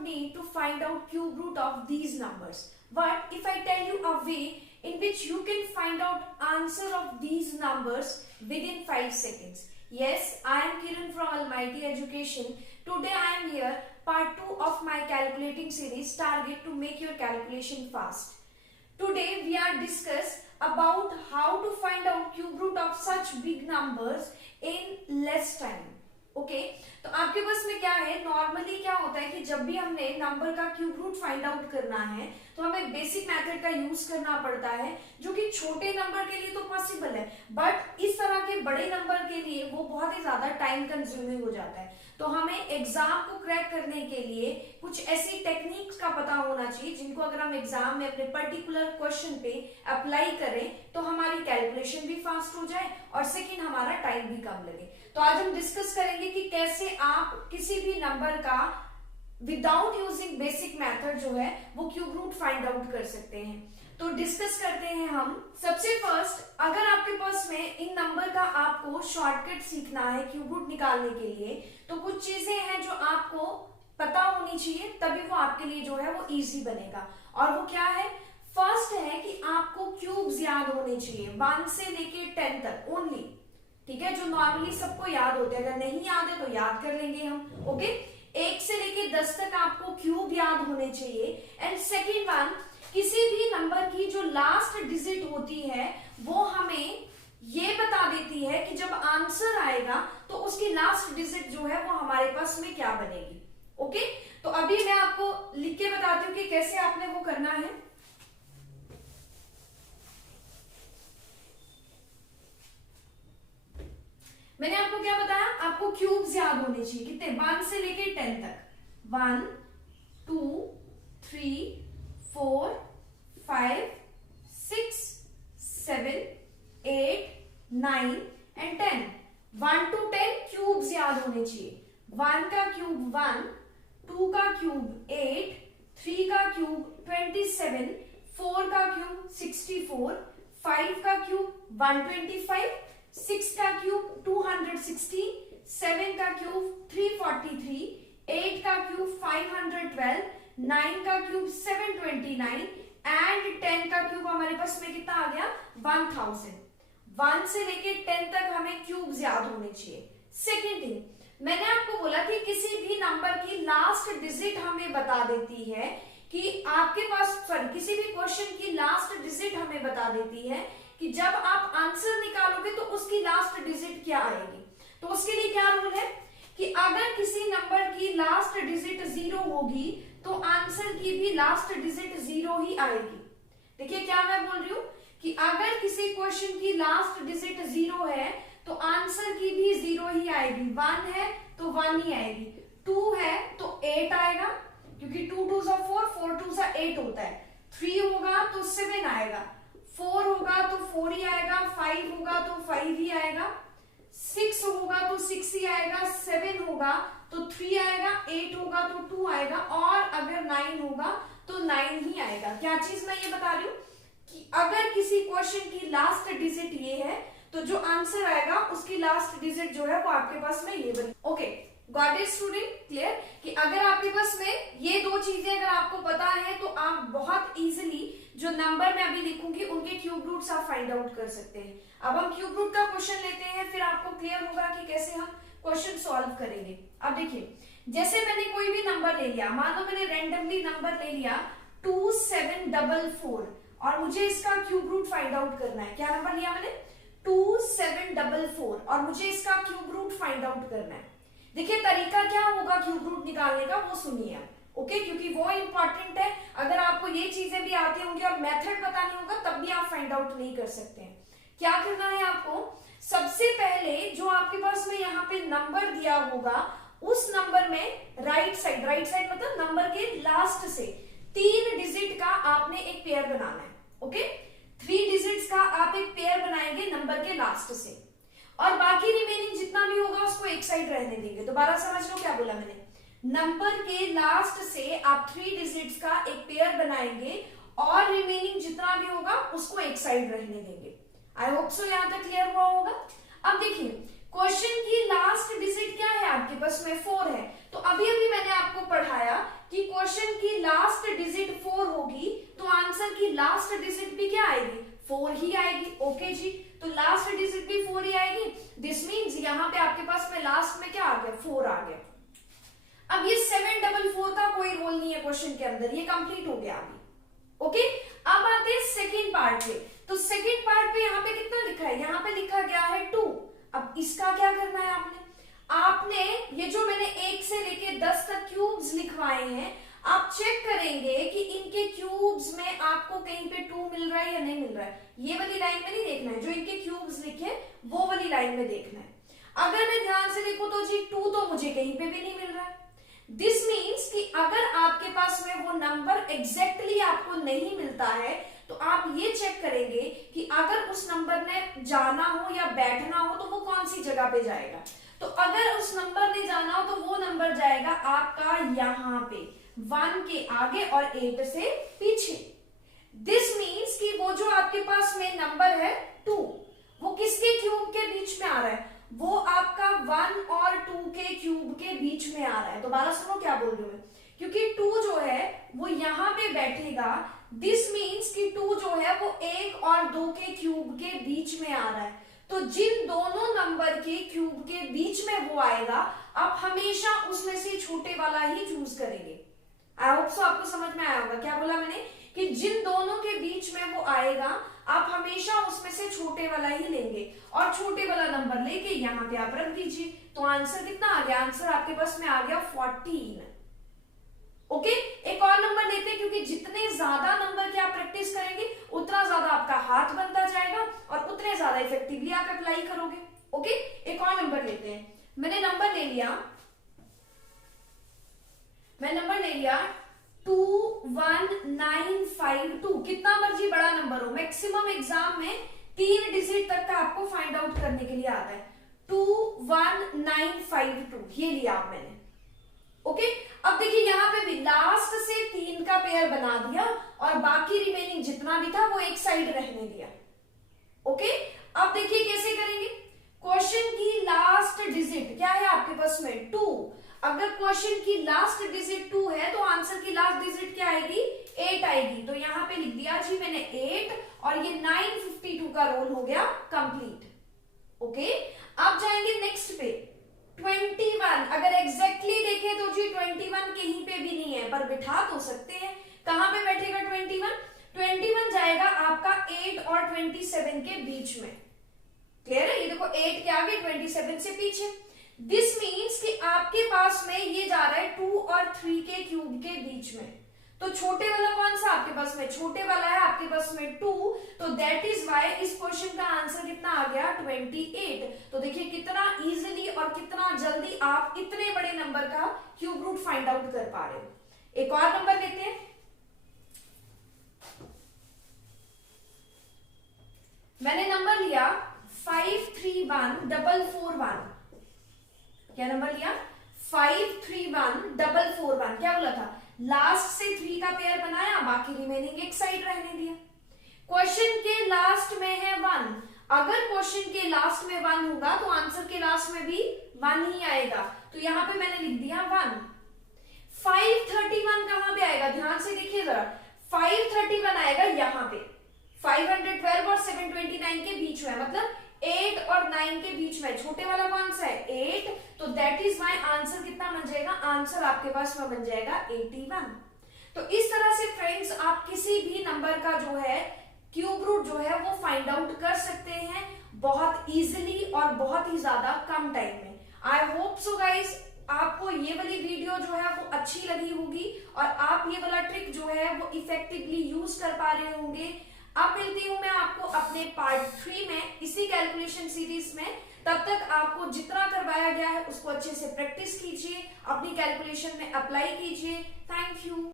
don't need to find out cube root of these numbers. But if I tell you a way in which you can find out answer of these numbers within 5 seconds. Yes, I am Kiran from Almighty Education. Today I am here, part 2 of my calculating series, target to make your calculation fast. Today we are discuss about how to find out cube root of such big numbers in less time. Okay तो आपके पास में क्या है, normally क्या होता है कि जब भी हमने नंबर का क्यूब रूट फाइंड आउट करना है तो हमें बेसिक मेथड का यूज करना पड़ता है, जो कि छोटे नंबर के लिए तो पॉसिबल है, बट इस तरह के बड़े नंबर के लिए वो बहुत ही ज्यादा टाइम कंज्यूमिंग हो जाता है। तो हमें एग्जाम को क्रैक करने के लिए कुछ ऐसी टेक्निक्स का पता होना चाहिए जिनको अगर हम एग्जाम में अपने पर्टिकुलर क्वेश्चन पे अप्लाई करें तो हमारी कैलकुलेशन भी फास्ट हो जाए और सेकंड हमारा टाइम भी कम लगे। तो आज हम डिस्कस करेंगे कि कैसे आप किसी भी नंबर का विदाउट यूजिंग बेसिक मेथड जो है वो क्यूब रूट फाइंड आउट कर सकते हैं। तो डिस्कस करते हैं हम। सबसे फर्स्ट, अगर आपके पास में इन नंबर का आपको शॉर्टकट सीखना है क्यूब रूट निकालने के लिए, तो कुछ चीजें हैं जो आपको पता होनी चाहिए, तभी वो आपके लिए जो है वो इजी बनेगा। और वो क्या है? फर्स्ट है कि आपको क्यूब्स याद होने चाहिए 1 से लेके 10 तक ओनली, ठीक है, जो नॉर्मली सबको याद होते हैं। अगर नहीं याद है तो याद कर लेंगे हम। ओके, 1 से लेके 10 तक आपको क्यूब याद होने चाहिए। एंड सेकेंड वन, किसी भी नंबर की जो लास्ट डिजिट होती है वो हमें ये बता देती है कि जब आंसर आएगा तो उसकी लास्ट डिजिट जो है वो हमारे पास में क्या बनेगी। ओके, तो अभी मैं आपको लिख के बताती हूँ कि कैसे आपने वो करना है। मैंने आपको क्या बताया, आपको क्यूब्स याद होने चाहिए कितने, 1 से लेके 10 तक। 1 2 3 4 5 6 7 8 9 एंड 10। 1 to 10 क्यूब्स याद होने चाहिए। 1 का क्यूब 1, 2 का क्यूब 8, 3 का क्यूब 27, 4 का क्यूब 64, 5 का क्यूब 125, 6 का क्यूब 260, 7 का क्यूब 343, 8 का क्यूब 512, 9 का क्यूब 729 एंड 10 का क्यूब हमारे पास में कितना आ गया, 1000। 1 से लेके 10 तक हमें क्यूब्स याद होने चाहिए। सेकेंड थिंग, मैंने आपको बोला कि किसी भी नंबर की लास्ट डिजिट हमें बता देती है कि आपके पास किसी भी क्वेश्चन की लास्ट डिजिट हमें बता देती है कि जब आप आंसर निकालोगे तो उसकी लास्ट डिजिट क्या आएगी। तो उसके लिए क्या रूल है कि अगर किसी नंबर की लास्ट डिजिट 0 होगी तो आंसर की भी लास्ट डिजिट 0 ही आएगी। देखिए क्या मैं बोल रही हूं कि अगर किसी क्वेश्चन की लास्ट डिजिट 0 है तो आंसर की भी 0 ही आएगी। 1 है तो 1 ही आएगी, 2 है तो 8 आएगा, क्योंकि 2 2 सा 4, 4 2 सा 8 होता है। 3 होगा तो 7 आएगा, 4 होगा तो 4 ही आएगा, 5 होगा तो 5 ही आएगा, 6 होगा तो 6 ही आएगा, 7 होगा तो 3 आएगा, 8 होगा तो 2 आएगा, और अगर 9 होगा तो 9 ही आएगा। क्या चीज मैं ये बता रही हूँ कि अगर किसी क्वेश्चन की लास्ट डिजिट ये है तो जो आंसर आएगा उसकी लास्ट डिजिट जो है वो आपके पास में ये बनी। Okay, got it student? Clear कि अगर आपके पास में ये दो चीजें अगर आपको पता है तो आप बहुत इजीली जो नंबर मैं अभी लिखूंगी उनके क्यूब रूट्स आप फाइंड आउट कर सकते हैं। अब हम क्यूब रूट का क्वेश्चन लेते हैं, फिर आपको क्लियर होगा कि कैसे हम क्वेश्चन सॉल्व करेंगे। अब देखिए, जैसे मैंने कोई भी नंबर ले लिया, मान लो मैंने रैंडमली नंबर ले लिया 2744 और मुझे इसका क्यूब रूट फाइंड आउट करना है। क्या नंबर लिया मैंने? 2744 और मुझे इसका क्यूब रूट फाइंड आउट करना है। देखिए तरीका क्या होगा क्यूब रूट निकालने का वो सुनिए आप। ओके, क्योंकि वो इंपॉर्टेंट है। अगर आपको ये चीजें भी आती होंगी और मेथड पता नहीं होगा तब भी आप फाइंड आउट नहीं कर सकते हैं। क्या करना है आपको? सबसे पहले जो आपके पास में यहाँ पे नंबर दिया होगा उस नंबर में राइट साइड मतलब नंबर के लास्ट से 3 डिजिट का आपने एक पेयर बनाना है। ओके, 3 डिजिट्स का आप एक पेयर बनाएंगे नंबर के लास्ट से, और बाकी रिमेनिंग जितना भी होगा उसको एक साइड रहने देंगे। दोबारा समझ लो क्या बोला मैंने, नंबर के लास्ट से आप 3 डिजिट्स का एक पेयर बनाएंगे और रिमेनिंग जितना भी होगा उसको एक साइड रहने देंगे। आई होप सो यहां तक क्लियर हुआ होगा। अब देखिए क्वेश्चन की लास्ट डिजिट क्या है आपके पास में 4 है, तो अभी अभी मैंने आपको पढ़ाया कि लास्ट डिजिट भी क्या आएगी, 4 ही आएगी। ओके जी, तो लास्ट डिजिट भी 4 ही आएगी। दिस मीन्स यहाँ पे आपके पास में लास्ट में क्या आ गया, 4 आ गया। अब ये 744 का कोई रोल नहीं है क्वेश्चन के अंदर, ये कंप्लीट हो गया अभी। ओके, अब आते हैं सेकेंड पार्ट पे। तो सेकेंड पार्ट पे यहाँ पे कितना लिखा है, यहाँ पे लिखा गया है 2। अब इसका क्या करना है आपने ये जो मैंने 1 से लेके 10 तक क्यूब्स लिखवाए हैं, आप चेक करेंगे कि इनके क्यूब्स में आपको कहीं पे 2 मिल रहा है या नहीं मिल रहा है। ये वाली लाइन में नहीं देखना है, जो इनके क्यूब्स लिखे वो वाली लाइन में देखना है। अगर मैं ध्यान से देखूं तो जी 2 तो मुझे कहीं पे भी नहीं मिल रहा है। दिस मीन्स कि अगर आपके पास में वो नंबर एग्जैक्टली आपको नहीं मिलता है, तो आप ये चेक करेंगे कि अगर उस नंबर ने जाना हो या बैठना हो तो वो कौन सी जगह पे जाएगा। तो अगर उस नंबर ने जाना हो तो वो नंबर जाएगा आपका यहाँ पे 1 के आगे और 8 से पीछे। दिस मीन्स कि वो जो आपके पास में नंबर है 2, वो किसके क्यूब के बीच में आ रहा है, वो आपका 1 और 2 के क्यूब के बीच में आ रहा है। दोबारा सुनो क्या बोल रही हूं मैं, क्योंकि 2 जो है वो यहां पे बैठेगा। दिस मीन्स कि 2 जो है वो 1 और 2 के क्यूब के बीच में आ रहा है। तो जिन दोनों नंबर के क्यूब के बीच में वो आएगा, आप हमेशा उसमें से छोटे वाला ही चूज करेंगे। आई होप सो आपको समझ में आया होगा। क्या बोला मैंने, कि जिन दोनों के बीच में वो आएगा आप हमेशा उसमें से छोटे वाला ही लेंगे, और छोटे वाला नंबर लेके यहाँ पे आप रख दीजिए। तो आंसर कितना आ गया, आंसर आपके पास में आ गया 14। ओके, एक और नंबर लेते हैं, क्योंकि जितने ज्यादा नंबर की आप प्रैक्टिस करेंगे उतना ज्यादा आपका हाथ बनता जाएगा और उतने ज्यादा इफेक्टिवली आप अप्लाई करोगे। ओके, एक और नंबर लेते हैं। मैंने नंबर ले लिया 21952। कितना मर्जी बड़ा नंबर हो, मैक्सिमम एग्जाम में 3 डिजिट तक का आपको फाइंड आउट करने के लिए आता है। 21952 ये लिया आप मैंने। ओके, अब देखिए यहां पे भी लास्ट से 3 का पेयर बना दिया और बाकी रिमेनिंग जितना भी था वो एक साइड रहने दिया। ओके, अब देखिए कैसे करेंगे। क्वेश्चन की लास्ट डिजिट क्या है आपके पास में, 2। अगर क्वेश्चन की लास्ट डिजिट 2 है तो आंसर की लास्ट डिजिट क्या आएगी, 8 आएगी। तो यहां पे लिख दिया जी मैंने 8 और ये 952 का रोल हो गया कंप्लीट। ओके, अब जाएंगे नेक्स्ट पे 21। अगर एग्जैक्टली देखें तो जी 21 कहीं पे भी नहीं है, पर बिठा तो सकते हैं। कहां पे बैठेगा 21 जाएगा आपका 8 और 27 के बीच में। क्लियर है, ये देखो 8 के आगे 27 से पीछे। दिस मीन्स कि आपके पास में ये जा रहा है 2 और 3 के क्यूब के बीच में। तो छोटे वाला कौन सा आपके पास में, छोटे वाला है आपके पास में 2। तो दैट इज वाई इस क्वेश्चन का आंसर कितना आ गया 28। तो देखिए कितना इजीली और कितना जल्दी आप इतने बड़े नंबर का क्यूब रूट फाइंड आउट कर पा रहे हो। एक और नंबर लेते हैं। मैंने नंबर लिया 531441। क्या नंबर लिया, 531441। क्या बोला था, लास्ट से 3 का पेयर बनाया, बाकी रिमेनिंग एक साइड रहने दिया। क्वेश्चन के लास्ट में है 1। अगर क्वेश्चन के लास्ट में 1 होगा तो आंसर के लास्ट में भी 1 ही आएगा। तो यहां पे मैंने लिख दिया 1। 531 कहां पे आएगा, ध्यान से देखिए जरा। 531 आएगा यहां पे, 512 और 729 के बीच में, मतलब 8 और 9 के बीच में। छोटे वाला कौन सा है, 8। तो दैट इज माय आंसर कितना बन जाएगा, आंसर आपके पास में बन जाएगा 81। तो इस तरह से फ्रेंड्स आप किसी भी नंबर का जो है क्यूब रूट जो है वो फाइंड आउट कर सकते हैं बहुत इजीली और बहुत ही ज्यादा कम टाइम में। आई होप सो गाइस आपको ये वाली वीडियो जो है वो अच्छी लगी होगी और आप ये वाला ट्रिक जो है वो इफेक्टिवली यूज कर पा रहे होंगे। अब मिलती हूं मैं आपको अपने पार्ट 3 में इसी कैलकुलेशन सीरीज में। तब तक आपको जितना करवाया गया है उसको अच्छे से प्रैक्टिस कीजिए, अपनी कैलकुलेशन में अप्लाई कीजिए। Thank you.